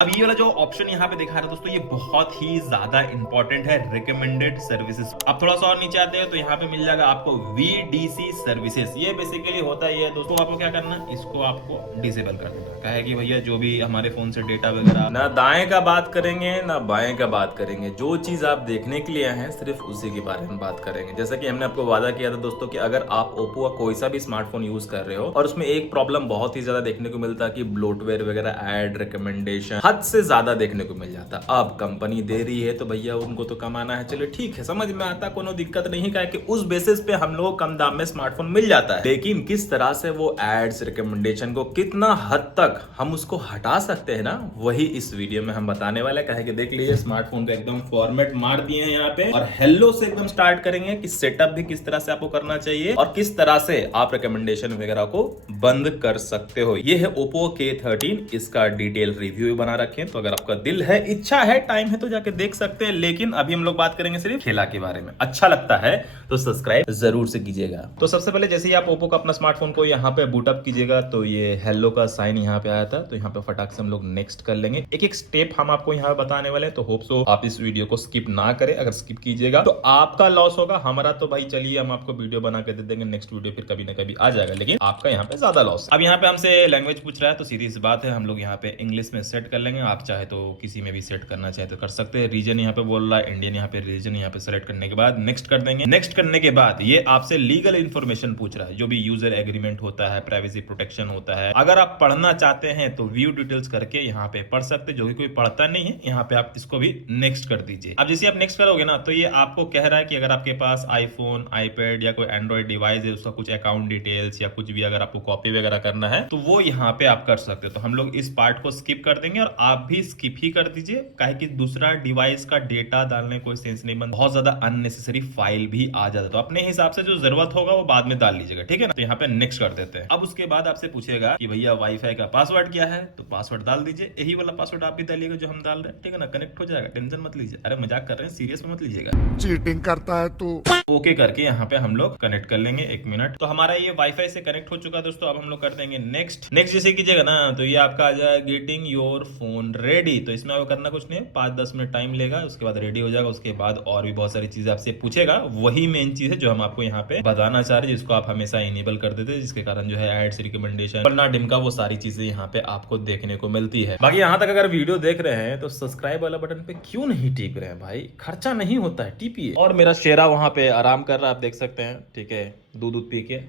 अब ये वाला जो ऑप्शन यहाँ पे दिखा रहा है दोस्तों, ये बहुत ही ज्यादा इंपॉर्टेंट है, रिकमेंडेड सर्विसेज। अब थोड़ा सा और नीचे आते हैं तो यहाँ पे मिल जाएगा आपको VDC सर्विसेज। ये बेसिकली होता है ये दोस्तों, आपको क्या करना है, इसको आपको डिसेबल कर देना है। कहे कि भैया जो भी हमारे फोन से डेटा वगैरह, ना दाएं का बात करेंगे ना बाएं का बात करेंगे, जो चीज आप देखने के लिए आए हैं सिर्फ उसी के बारे में बात करेंगे। जैसा कि हमने आपको वादा किया था दोस्तों कि अगर आप ओप्पो का कोई सा भी स्मार्टफोन यूज कर रहे हो और उसमें एक प्रॉब्लम बहुत ही ज्यादा देखने को मिलता है कि ब्लोटवेयर वगैरह ऐड रिकमेंडेशन हद से ज्यादा देखने को मिल जाता। अब कंपनी दे रही है तो भैया उनको तो कमाना है, चलो ठीक है, समझ में आता, कोनो दिक्कत नहीं है कि उस बेसिस पे हम लोग कम दाम में स्मार्टफोन मिल जाता है। लेकिन किस तरह से वो एड्स रिकमेंडेशन को कितना हद तक हम उसको हटा सकते हैं ना, वही इस वीडियो में हम बताने वाले हैं। कि देख लीजिए स्मार्टफोन पे एकदम फॉर्मेट मार दिए हैं यहाँ पे, और हेलो से एकदम स्टार्ट करेंगे कि सेटअप भी किस तरह से आपको करना चाहिए और किस तरह से आप रिकमेंडेशन वगैरह को बंद कर सकते हो। ये है Oppo K13, इसका डिटेल रिव्यू बना रखे हैं, तो अगर आपका दिल है, इच्छा है, टाइम है तो जाके देख सकते हैं। लेकिन अभी हम लोग बात करेंगे सिर्फ खेला के बारे में। अच्छा लगता है तो सब्सक्राइब जरूर से कीजिएगा। तो सबसे पहले जैसे ही आप Oppo का अपना स्मार्टफोन को यहाँ पे बूटअप कीजिएगा तो ये हेलो का साइन यहाँ पे आया था, तो यहाँ पे फटाक से हम लोग नेक्स्ट कर लेंगे। एक एक स्टेप हम आपको यहाँ बताने वाले हैं, तो होप सो आप इस वीडियो को स्किप ना करें। अगर स्किप कीजिएगा तो आपका लॉस होगा, हमारा तो भाई चलिए हम आपको वीडियो बना के दे देंगे, नेक्स्ट वीडियो फिर कभी ना कभी आ जाएगा, लेकिन आपका यहाँ पे ज्यादा लॉस। अब यहाँ पे हमसे लैंग्वेज पूछ रहा है, तो सीधी सी बात है, हम लोग यहाँ पे इंग्लिश में सेट कर लेंगे। आप चाहे तो किसी में भी सेट करना चाहे तो कर सकते हैं। रीजन यहाँ पे बोल रहा है इंडियन, यहाँ पे रीजन यहाँ पे सेलेक्ट करने के बाद नेक्स्ट कर देंगे। नेक्स्ट करने के बाद ये आपसे लीगल इन्फॉर्मेशन पूछ रहा है, जो भी यूजर एग्रीमेंट होता है, प्राइवेसी प्रोटेक्शन होता है। अगर आप पढ़ना चाहते हैं तो व्यू डिटेल्स करके यहाँ पे पढ़ सकते, जो कि कोई पढ़ता नहीं है, यहाँ पे आप इसको भी नेक्स्ट कर दीजिए। अब जैसे आप नेक्स्ट करोगे ना, तो ये आपको कह रहा है कि अगर आपके पास आईफोन, आईपैड या कोई एंड्रॉइड डिवाइस है, उसका कुछ अकाउंट डिटेल्स या कुछ भी अगर आपको कॉपी वगैरह करना है तो वो यहाँ पे आप कर सकते हो। तो हम लोग इस पार्ट को स्किप कर देंगे और आप भी स्किप ही कर दीजिए, काहे कि दूसरा डिवाइस का डेटा डालने कोई सेंस नहीं बनता, बहुत ज्यादा अननेसेसरी फाइल भी आ जाता है। तो अपने हिसाब से जो जरूरत होगा वो बाद में डाल लीजिएगा, ठीक है ना। तो यहाँ पे नेक्स्ट कर देते हैं। अब उसके बाद आपसे पूछेगा कि भैया वाईफाई का पासवर्ड क्या है, तो पासवर्ड डाल दीजिए, यही वाला पासवर्ड आप भी डालिएगा जो हम डाल रहे हैं, ठीक है ना। कनेक्ट हो जाएगा, टेंशन मत लीजिए। अरे मजाक कर रहे हैं, सीरियस में मत लीजिएगा। चीटिंग करता है तू। ओके करके यहाँ पे हम लोग कनेक्ट कर लेंगे। एक मिनट, तो हमारा ये वाईफाई से कनेक्ट हो चुका है दोस्तों। अब हम लोग कर देंगे नेक्स्ट। नेक्स्ट जैसे कीजिएगा ना, तो ये आपका आ जाएगा गेटिंग योर फोन रेडी। तो इसमें आपको करना कुछ नहीं है, 5-10 मिनट टाइम लेगा, उसके बाद रेडी हो जाएगा। उसके बाद और भी बहुत सारी चीजें आपसे पूछेगा, वही मेन चीज है जो हम आपको यहाँ पे बताना चाह रहे हैं, जिसको आप हमेशा इनेबल कर देते हैं, जिसके कारण जो है एड्स, रिकमेंडेशन, पढ़ना, डिमका, वो सारी चीजें यहाँ पे आपको देखने को मिलती है। बाकी यहाँ तक अगर वीडियो देख रहे हैं तो सब्सक्राइब वाला बटन पे क्यों नहीं टिप रहे हैं भाई, खर्चा नहीं होता है, टिपिए। और मेरा शेरा वहां पे आराम कर रहा है, आप देख सकते हैं, ठीक है, दूध पी के।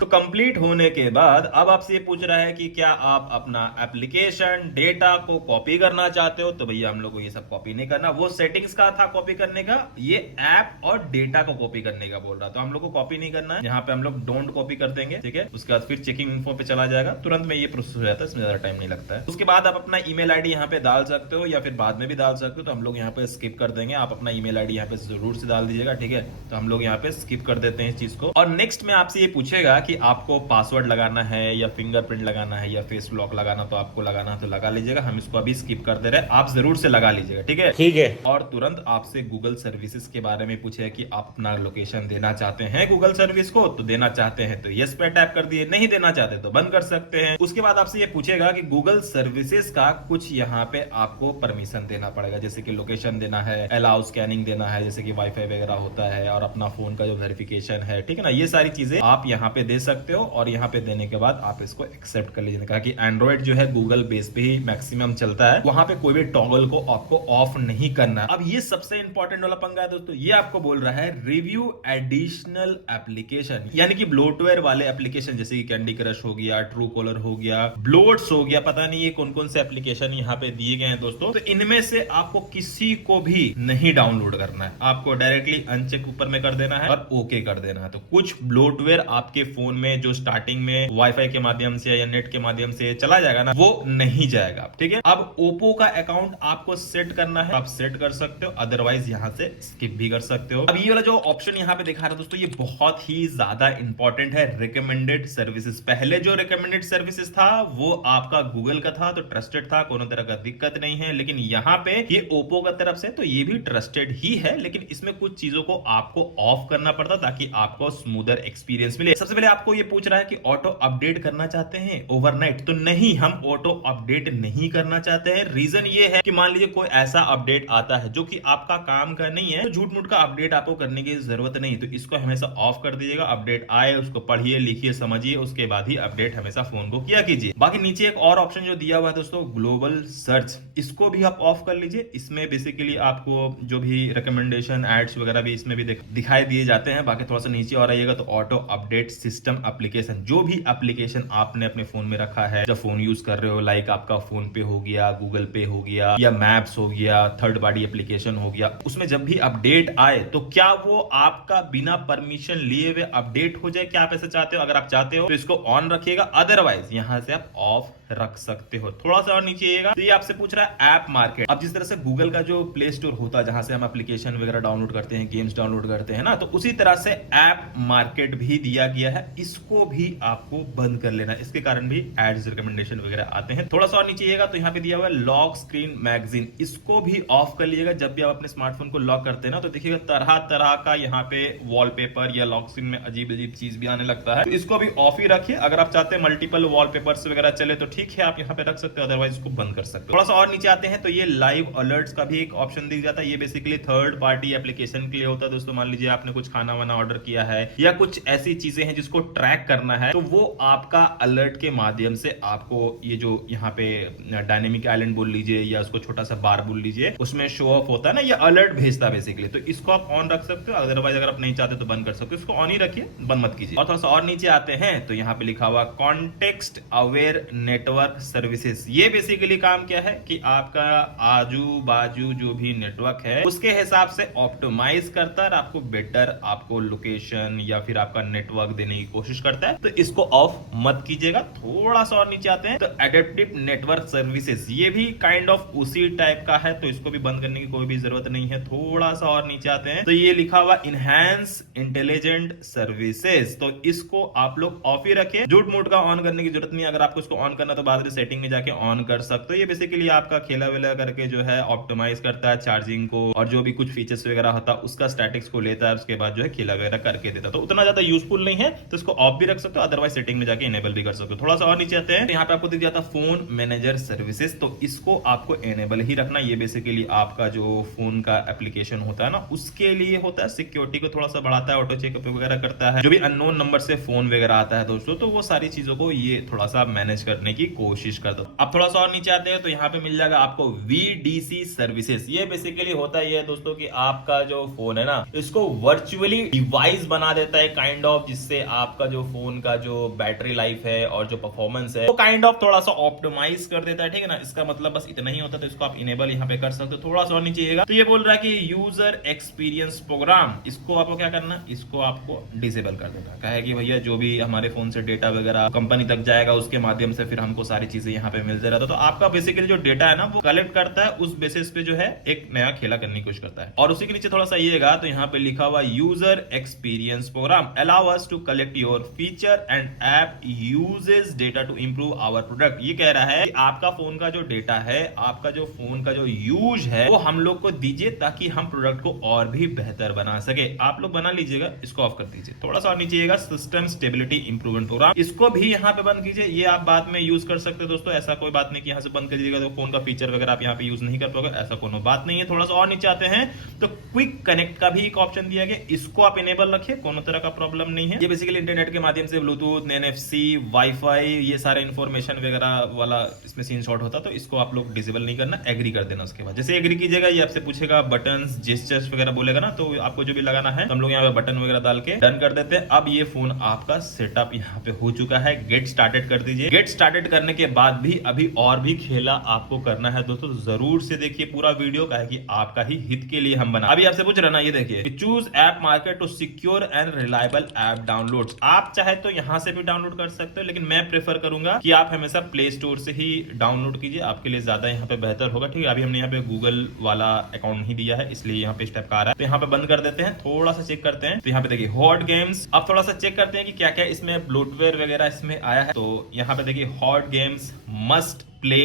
तो कंप्लीट होने के बाद अब आपसे ये पूछ रहा है कि क्या आप अपना एप्लीकेशन डेटा को कॉपी करना चाहते हो, तो भैया हम लोग को ये सब कॉपी नहीं करना। वो सेटिंग्स का था कॉपी करने का, ये ऐप और डेटा को कॉपी करने का बोल रहा, तो हम लोग को कॉपी नहीं करना है। यहाँ पे हम लोग डोंट कॉपी कर देंगे, ठीक है। उसके बाद फिर चेकिंग इन्फो पे चला जाएगा, तुरंत में ये प्रोसेस हो जाता है, इसमें ज्यादा टाइम नहीं लगता है। उसके बाद आप अपना ईमेल आईडी यहाँ पे डाल सकते हो या फिर बाद में भी डाल सकते हो, तो हम लोग यहाँ पे स्किप कर देंगे। आप अपना ईमेल आईडी यहाँ पे जरूर से डाल दीजिएगा, ठीक है। तो हम लोग यहाँ पे स्किप कर देते हैं इस चीज को। और नेक्स्ट में आपसे ये पूछेगा कि आपको पासवर्ड लगाना है या फिंगरप्रिंट लगाना है या फेस लॉक लगाना, तो आपको लगाना तो लगा लीजिएगा। हम इसको अभी स्किप कर दे रहे हैं, आप जरूर से लगा लीजिएगा, ठीक है। ठीक है। और तुरंत आपसे गूगल सर्विसेज के बारे में पूछे कि आप अपना लोकेशन देना चाहते हैं गूगल सर्विस को, तो देना चाहते हैं तो यस पे टैप कर दिए, नहीं देना चाहते तो बंद कर सकते हैं। उसके बाद आपसे ये पूछेगा कि गूगल सर्विसेज का कुछ यहाँ पे आपको परमिशन देना पड़ेगा, जैसे कि लोकेशन देना है, अलाउ स्कैनिंग देना है, जैसे कि वाईफाई वगैरह होता है, और अपना फोन का जो वेरिफिकेशन है, ठीक है ना। ये सारी चीजें आप यहाँ पे दे सकते हो और यहाँ पे देने के बाद आप इसको एक्सेप्ट कर लीजिए। कहा कि एंड्रॉइड जो है गूगल बेस पे ही मैक्सिमम चलता है, वहां पे कोई भी टॉगल को आपको ऑफ नहीं करना। अब ये सबसे इंपॉर्टेंट वाला पंगा है दोस्तों, ये आपको बोल रहा है रिव्यू एडिशनल एप्लीकेशन, यानी कि ब्लोटवेयर वाले एप्लीकेशन, जैसे कि कैंडी क्रश हो गया, ट्रू कॉलर हो गया, ब्लोट्स हो गया, पता नहीं ये कौन कौन से एप्लीकेशन यहाँ पे दिए गए हैं दोस्तों। तो इनमें से आपको किसी को भी नहीं डाउनलोड करना है, आपको डायरेक्टली अनचेक ऊपर में कर देना है और ओके कर देना है। तो कुछ ब्लोटवेयर आपके फोन में जो स्टार्टिंग में वाईफाई के माध्यम से या नेट के माध्यम से चला जाएगा ना, वो नहीं जाएगा, ठीक है। अब ओप्पो का अकाउंट आपको सेट करना है, आप सेट कर सकते हो, अदरवाइज यहाँ से स्किप भी कर सकते हो। अब ये वाला जो ऑप्शन यहाँ पे दिखा रहा है दोस्तों, ये बहुत ही ज्यादा इंपॉर्टेंट है, रिकमेंडेड सर्विसेज। पहले जो रिकमेंडेड सर्विसेज था वो आपका गूगल का था, तो ट्रस्टेड था, कोनो तरह का दिक्कत नहीं है। लेकिन यहाँ पे ये ओप्पो का तरफ से, तो ये भी ट्रस्टेड ही है, लेकिन इसमें कुछ चीजों को आपको ऑफ करना पड़ता ताकि आपको स्मूदर एक्सपीरियंस मिले। सबसे पहले आपको ये पूछ रहा है कि ऑटो अपडेट करना चाहते हैं ओवरनाइट, तो नहीं, हम ऑटो अपडेट नहीं करना चाहते हैं। रीजन ये है कि मान लीजिए कोई ऐसा अपडेट आता है जो कि आपका काम का नहीं है, तो झूठ मूठ का अपडेट आपको करने की जरूरत नहीं, तो इसको हमेशा ऑफ कर दीजिएगा। अपडेट आए उसको पढ़िए, लिखिए, समझिए, उसके बाद ही अपडेट हमेशा फोन को किया कीजिए। बाकी नीचे एक और ऑप्शन जो दिया हुआ है दोस्तों, ग्लोबल सर्च, इसको भी आप ऑफ कर लीजिए। इसमें बेसिकली आपको जो भी रिकमेंडेशन एड्स वगैरह भी इसमें भी दिखाई दिए जाते हैं। बाकी थोड़ा सा नीचे और आइएगा तो ऑटो अपडेट सिस्टम एप्लीकेशन, जो भी एप्लीकेशन आपने अपने फोन में रखा है जब फोन यूज कर रहे हो, लाइक आपका फोन पे हो गया, गूगल पे हो गया, या मैप्स हो गया, थर्ड पार्टी एप्लीकेशन हो गया, उसमें जब भी अपडेट आए तो क्या वो आपका बिना परमिशन लिए हुए अपडेट हो जाए? क्या आप ऐसा चाहते हो? अगर आप चाहते हो तो इसको ऑन रखिएगा, अदरवाइज यहां से आप ऑफ रख सकते हो। थोड़ा सा और नीचे आइएगा तो ये आपसे पूछ रहा है ऐप मार्केट। अब जिस तरह से गूगल का जो प्ले स्टोर होता है जहां से हम एप्लीकेशन वगैरह डाउनलोड करते हैं, गेम्स डाउनलोड करते हैं ना, तो उसी तरह से ऐप मार्केट भी दिया गया है, इसको भी आपको बंद कर लेना। इसके कारण भी एड्स रिकमेंडेशन वगैरह आते हैं। थोड़ा सा और नीचे आइएगा तो यहाँ पे दिया हुआ है लॉक स्क्रीन मैगजीन, इसको भी ऑफ कर लीजिएगा। जब भी आप अपने स्मार्टफोन को लॉक करते हैं ना, तो देखिएगा तरह तरह का यहाँ पे वॉलपेपर या लॉक स्क्रीन में अजीब अजीब चीज भी आने लगता है, तो इसको भी ऑफ ही रखिए। अगर आप चाहते हैं मल्टीपल वॉलपेपर्स वगैरह चले तो ठीक है, आप यहाँ पे रख सकते हो, अदरवाइज इसको बंद कर सकते हो। थोड़ा सा और नीचे आते हैं तो ये लाइव अलर्ट्स का भी एक ऑप्शन दिया जाता है। ये बेसिकली थर्ड पार्टी एप्लीकेशन के लिए होता है दोस्तों। मान लीजिए आपने कुछ खाना वाना ऑर्डर किया है या कुछ ऐसी चीजें हैं जिसको ट्रैक करना है, तो वो आपका अलर्ट के माध्यम से आपको ये जो यहाँ पे डायनेमिक आइलैंड बोल लीजिए या उसको छोटा सा बार बोल लीजिए, उसमें शो ऑफ होता है ना, ये अलर्ट भेजता है बेसिकली। तो इसको आप ऑन रख सकते हो, अदरवाइज अगर आप नहीं चाहते तो बंद कर सकते हो। इसको ऑन ही रखिए, बंद मत कीजिए। और थोड़ा सा और नीचे आते हैं तो यहाँ पे लिखा हुआ कॉन्टेक्स्ट अवेयर नेटवर्क सर्विसेज। ये बेसिकली काम क्या है कि आपका आजू बाजू जो भी नेटवर्क है उसके हिसाब से ऑप्टिमाइज करता है, आपको बेटर आपको लोकेशन या फिर आपका नेटवर्क देने की कोशिश करता है, तो इसको ऑफ मत कीजिएगा। थोड़ा सा और नीचे आते हैं तो एडेप्टिव नेटवर्क सर्विसेज, ये भी काइंड ऑफ उसी टाइप का है, तो इसको भी बंद करने की कोई भी जरूरत नहीं है। थोड़ा सा और नीचे आते हैं तो ये लिखा हुआ इनहैंस इंटेलिजेंट सर्विसेज, तो इसको आप लोग ऑफ ही रखिए। झूठ मूठ का ऑन करने की जरूरत नहीं है। अगर आपको इसको ऑन करना तो बाद में सेटिंग में जाके ऑन कर सकते हो। ये बेसिकली आपका खेला वेला करके जो है ऑप्टिमाइज करता है चार्जिंग को, और जो भी कुछ फीचर्स वगैरह होता है उसका स्टैटिक्स को लेता है, उसके बाद जो है खेला वगैरह करके देता है। तो उतना ज्यादा यूजफुल नहीं है, तो इसको ऑफ भी रख सकते हो, अदरवाइज सेटिंग में जाके इनेबल भी कर सकते हो। थोड़ा सा और नीचे आते हैं तो यहाँ पे आपको दिख जाता है फोन मैनेजर सर्विसेज, तो इसको आपको इनेबल ही रखना। ये बेसिकली आपका जो फोन का एप्लीकेशन होता है ना, उसके लिए होता है, सिक्योरिटी को थोड़ा सा बढ़ाता है, ऑटो चेकअप वगैरह करता है, जो भी अननोन नंबर से फोन वगैरह आता है दोस्तों, तो वो सारी चीजों को ये थोड़ा सा मैनेज करने की कोशिश करता है। अब थोड़ा सा और नीचे आते हैं तो यहाँ पे मिल जाएगा आपको VDC सर्विसेज। ये बेसिकली होता है ये दोस्तों कि आपका जो फोन है ना, इसको वर्चुअली डिवाइस बना देता है काइंड ऑफ, जिससे आपका जो फोन का जो बैटरी लाइफ है और जो परफॉर्मेंस है वो काइंड ऑफ थोड़ा सा ऑप्टिमाइज कर देता है, ठीक है ना। इसका मतलब बस इतना ही होता है, तो इसको आप इनेबल यहाँ पे कर सकते हो। थोड़ा सा और नीचे आएगा तो ये बोल रहा है कि यूजर एक्सपीरियंस प्रोग्राम, इसको आपको क्या करना, इसको आपको डिसेबल कर देना। कहे कि भैया जो भी हमारे फोन से डेटा वगैरह कंपनी तक जाएगा उसके माध्यम से फिर हमको सारी चीजें यहाँ पे मिलते रहता है, तो आपका बेसिकली जो डेटा है ना वो कलेक्ट करता है, उस बेसिस पे जो है एक नया खेला करने की कोशिश करता है। और उसी के नीचे थोड़ा सा आइएगा तो यहाँ पे लिखा हुआ user experience program allow us to collect your feature and app uses data to improve our product. ये कह रहा है कि आपका फोन का जो डेटा है, आपका जो फोन का जो यूज है, वो हम लोग को दीजिए ताकि हम प्रोडक्ट को और भी बेहतर बना सके। आप लोग बना लीजिएगा, इसको ऑफ कर दीजिए। थोड़ा सा नीचे आइएगा सिस्टम स्टेबिलिटी इंप्रूवमेंट प्रोग्राम, इसको भी यहाँ पे बंद कीजिए। ये आप बाद में यूज कर सकते हो दोस्तों, ऐसा कोई बात नहीं कि यहाँ से बंद कर दीजिएगा तो फोन का फीचर वगैरह आप यहाँ पे यूज नहीं कर पाओगे, ऐसा कोनो बात नहीं है। थोड़ा सा और नीचे आते हैं तो क्विक कनेक्ट का भी एक ऑप्शन दिया गया, इसको आप इनेबल रखिए, कोनो तरह का प्रॉब्लम नहीं है। ये बेसिकली इंटरनेट के माध्यम से ब्लूटूथ, NFC, वाईफाई, ये सारे इंफॉर्मेशन वगैरह वाला इसमें सीन शॉट होता है, तो इसको आप लोग डिसेबल नहीं करना, एग्री कर देना। उसके बाद जैसे एग्री कीजिएगा ये आपसे पूछेगा बटन्स, जेस्चर्स वगैरह बोलेगा ना, तो आपको जो भी लगाना है हम लोग यहाँ पे बटन वगैरह डाल के डन कर देते हैं। अब ये फोन आपका सेटअप यहाँ पे हो चुका है, गेट स्टार्टेड कर दीजिए। गेट स्टार्टेड करने के बाद भी अभी और भी खेला आपको करना है दोस्तों, जरूर से देखिए पूरा वीडियो, का है कि आपका ही हित के लिए हम बना। अभी आपसे पूछ रहा ना, ये देखिए choose app market to secure and reliable app downloads. आप चाहे तो यहां से भी डाउनलोड कर सकते हो, लेकिन मैं प्रेफर करूंगा कि आप हमेशा प्ले स्टोर से ही डाउनलोड कीजिए, आपके लिए ज्यादा यहाँ पे बेहतर होगा, ठीक है। अभी हमने यहाँ पे गूगल वाला अकाउंट नहीं दिया है, इसलिए यहाँ पे स्टेप आ रहा है, तो यहाँ पे बंद कर देते हैं। थोड़ा सा चेक करते हैं तो यहाँ पे देखिए हॉट गेम्स, अब थोड़ा सा चेक करते हैं कि क्या क्या इसमें ब्लोटवेयर वगैरह इसमें आया है। तो यहाँ पे देखिए hot games must play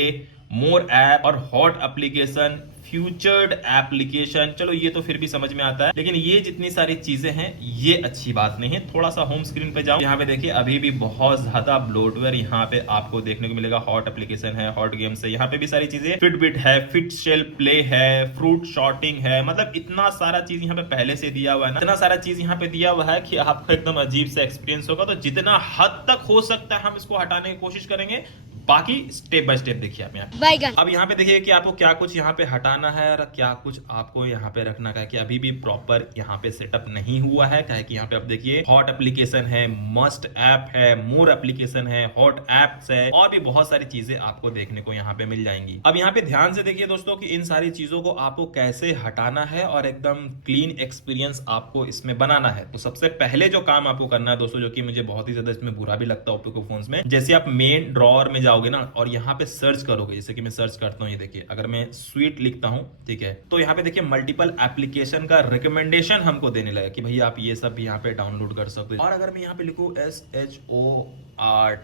more app और हॉट एप्लीकेशन, फ्यूचर्ड एप्लीकेशन, चलो ये तो फिर भी समझ में आता है, लेकिन ये जितनी सारी चीजें हैं ये अच्छी बात नहीं है। थोड़ा सा होम स्क्रीन पे जाओ, यहाँ पे देखिए अभी भी बहुत ज्यादा ब्लोटवेयर यहाँ पे आपको देखने को मिलेगा। हॉट एप्लीकेशन है, हॉट गेम्स है, यहाँ पे भी सारी चीजें, फिटबिट है, फिट शेल प्ले है, फ्रूट शॉटिंग है, मतलब इतना सारा चीज यहाँ पे पहले से दिया हुआ है ना, इतना सारा चीज यहाँ पे दिया हुआ है कि आपको एकदम अजीब सा एक्सपीरियंस होगा। तो जितना हद तक हो सकता है हम इसको हटाने की कोशिश करेंगे, बाकी स्टेप बाय स्टेप देखिए आप यहाँ। अब यहाँ पे देखिए कि आपको क्या कुछ यहाँ पे हटाना है और क्या कुछ आपको यहाँ पे रखना है, कि अभी भी प्रॉपर यहाँ पे सेटअप नहीं हुआ है। क्या है कि यहाँ पे आप देखिए हॉट एप्लीकेशन है, मस्ट ऐप है, मोर एप्लीकेशन है, हॉट एप्स है, और भी बहुत सारी चीजें आपको देखने को यहाँ पे मिल जाएंगी। अब यहाँ पे ध्यान से देखिए दोस्तों कि इन सारी चीजों को आपको कैसे हटाना है और एकदम क्लीन एक्सपीरियंस आपको इसमें बनाना है। तो सबसे पहले जो काम आपको करना है दोस्तों, जो कि मुझे बहुत ही ज्यादा इसमें बुरा भी लगता है ओप्पो के फोन्स में, जैसे आप मेन ड्रॉअर में जाओगे ना और यहाँ पे सर्च करोगे, जैसे कि मैं सर्च करता हूँ, ये देखिए अगर मैं स्वीट लिखता हूँ, ठीक है, तो यहाँ पे देखिए मल्टीपल एप्लीकेशन का रिकमेंडेशन हमको देने लगा कि भाई आप ये सब यहाँ पे डाउनलोड कर सकते हो। और अगर मैं यहाँ पे लिखूँ SHORT,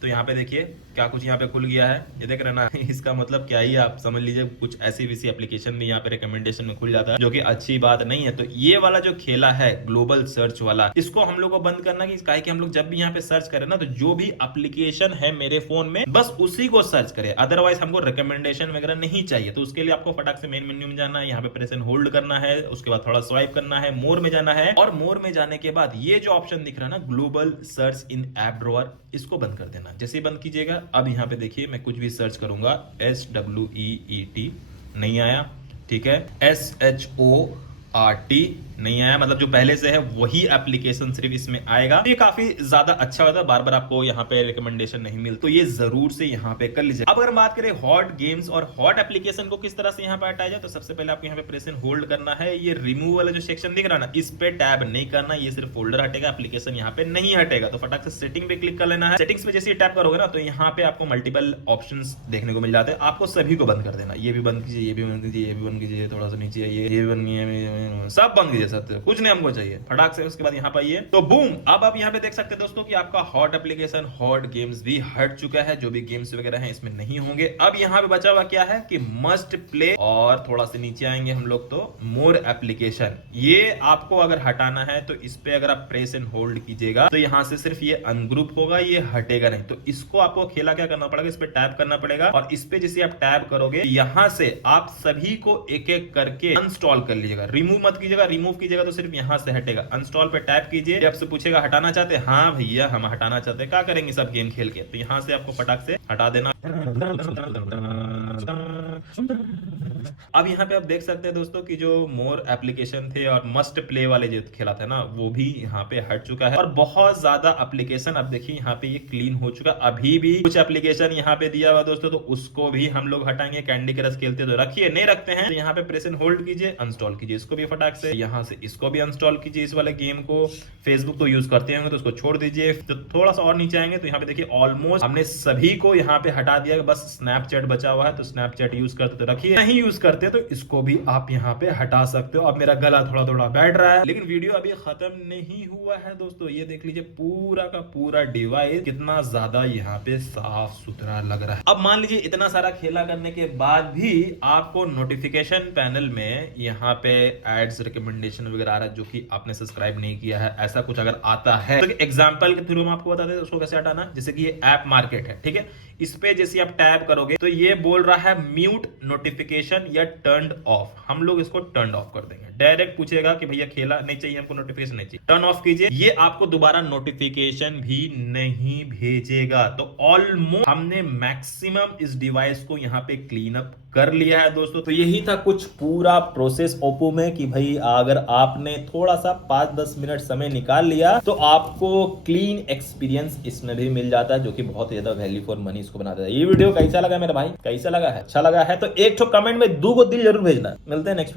तो यहाँ पे देखिए क्या कुछ यहाँ पे खुल गया है, ये देख रहे ना इसका मतलब क्या ही आप समझ लीजिए, कुछ ऐसी वैसी एप्लीकेशन भी यहाँ पे रिकमेंडेशन में खुल जाता है, जो कि अच्छी बात नहीं है। तो ये वाला जो खेला है ग्लोबल सर्च वाला, इसको हम लोग को बंद करना कि हम लोग जब भी यहाँ पे सर्च करें ना, तो जो भी एप्लीकेशन है मेरे फोन में बस उसी को सर्च करें, अदरवाइज हमको रिकमेंडेशन वगैरह नहीं चाहिए। तो उसके लिए आपको फटाक से मेन मेन्यू में जाना है, यहाँ पे प्रेस एंड होल्ड करना है, उसके बाद थोड़ा स्वाइप करना है, मोर में जाना है, और मोर में जाने के बाद ये जो ऑप्शन दिख रहा है ना global search in app drawer, इसको बंद कर देना। जैसे ही बंद कीजिएगा, अब यहाँ पे देखिए मैं कुछ भी सर्च करूंगा, SWEET नहीं आया, ठीक है, SHORT नहीं आया, मतलब जो पहले से है वही एप्लीकेशन सिर्फ इसमें आएगा। ये काफी ज्यादा अच्छा होता है, बार बार आपको यहाँ पे रिकमेंडेशन नहीं मिलता, तो ये जरूर से यहाँ पे कर लीजिए। अब अगर बात करें हॉट गेम्स और हॉट एप्लीकेशन को किस तरह से यहाँ पे हटाया जाए, तो सबसे पहले आपको यहाँ पे प्रेस एंड होल्ड करना है। ये रिमूव वाला जो सेक्शन दिख रहा है ना, इस पे टैब नहीं करना, ये सिर्फ फोल्डर हटेगा, एप्लीकेशन यहाँ पे नहीं हटेगा। तो फटाक से सेटिंग पे क्लिक कर लेना है। सेटिंग्स पे जैसे टैप करोगे ना, तो यहाँ पे आपको मल्टीपल ऑप्शन देखने को मिल जाते हैं, आपको सभी को बंद कर देना। ये भी बंद कीजिए, ये भी बंद कीजिए, ये भी बंद कीजिए, थोड़ा सा नीचे ये भी बंद कीजिए, सब बंद कीजिए, सब कुछ नहीं हमको चाहिए फटाक से। उसके बाद यहाँ पर आइए, तो बूम, अब आप यहाँ पे देख सकते हैं दोस्तों कि आपका हॉट एप्लीकेशन, हॉट गेम्स भी हट चुका है, जो भी गेम्स वगैरह हैं इसमें नहीं होंगे। अब यहाँ पे बचा हुआ क्या है कि मस्ट प्ले, और थोड़ा से नीचे आएंगे हम लोग तो मोर एप्लीकेशन। ये आपको अगर हटाना है तो इस पे अगर आप प्रेस एंड होल्ड कीजिएगा, तो यहाँ से सिर्फ ये अनग्रुप होगा, ये हटेगा नहीं। तो इसको आपको खेला क्या करना पड़ेगा, इस पे टैप करना पड़ेगा, और इस पे जैसे आप टैप करोगे, यहाँ से आप सभी को एक एक करके अनस्टॉल कर लीजिएगा। रिमूव मत कीजिएगा, रिमूव कीजिएगा तो सिर्फ यहाँ से हटेगा। अनस्टॉल पे टैप कीजिए, आपसे पूछेगा हटाना चाहते हैं, हाँ भैया हम हटाना चाहते हैं, क्या करेंगे सब गेम खेल के, तो यहाँ से आपको फटाक से हटा देना। अब यहाँ पे आप देख सकते हैं दोस्तों कि जो मोर एप्लीकेशन थे और मस्ट प्ले वाले जो खेला था ना, वो भी यहाँ पे हट चुका है, और बहुत ज्यादा एप्लीकेशन अब देखिए यहाँ पे ये क्लीन हो चुका। अभी भी कुछ एप्लीकेशन यहाँ पे दिया हुआ दोस्तों, तो उसको भी हम लोग हटाएंगे। कैंडी क्रश खेलते तो रखिए, नहीं रखते हैं तो यहाँ पे प्रेस एंड होल्ड कीजिए, अनस्टॉल कीजिए इसको भी फटाक से, यहाँ से इसको भी अनस्टॉल कीजिए इस वाले गेम को। फेसबुक तो यूज करते होंगे तो उसको छोड़ दीजिए। तो थोड़ा सा और नीचे आएंगे तो यहाँ पे देखिए ऑलमोस्ट हमने सभी को यहाँ पे हटा दिया, बस स्नैपचैट बचा हुआ है, तो स्नैपचैट यूज करते तो रखिए, नहीं यूज करते तो इसको भी आप यहाँ पे हटा सकते हो। अब मेरा गला थोड़ा थोड़ा बैठ रहा है, लेकिन वीडियो अभी खत्म नहीं हुआ है दोस्तों। ये देख लीजिए पूरा का पूरा डिवाइस कितना ज्यादा यहाँ पे साफ सुथरा लग रहा है। अब मान लीजिए इतना सारा खेला करने के बाद भी आपको नोटिफिकेशन पैनल में यहाँ पे एड्स, रिकमेंडेशन वगैरह आ रहा है, जो कि आपने सब्सक्राइब नहीं किया है, ऐसा कुछ अगर आता है तो एग्जांपल के थ्रू हम आपको बताते हैं उसको कैसे हटाना। जैसे कि ये ऐप मार्केट है, ठीक है, इस पे जैसे आप टैब करोगे तो ये बोल रहा है म्यूट नोटिफिकेशन या टर्न ऑफ, हम लोग इसको टर्न ऑफ कर देंगे। डायरेक्ट पूछेगा कि भैया खेला नहीं चाहिए हमको, नोटिफिकेशन नहीं चाहिए, टर्न ऑफ कीजिए, ये आपको दोबारा नोटिफिकेशन भी नहीं भेजेगा। तो ऑलमोस्ट हमने मैक्सिमम इस डिवाइस को यहाँ पे क्लीन अप कर लिया है दोस्तों। तो यही था कुछ पूरा प्रोसेस ओप्पो में कि भाई अगर आपने थोड़ा सा 5-10 मिनट समय निकाल लिया तो आपको क्लीन एक्सपीरियंस इसमें भी मिल जाता है, जो कि बहुत ज्यादा वैल्यू फॉर मनी इसको बनाता है। ये वीडियो कैसा लगा मेरे भाई, कैसा लगा है? अच्छा लगा है तो एक तो कमेंट में 2 को दिल जरूर भेजना। मिलते हैं नेक्स्ट वीडियो।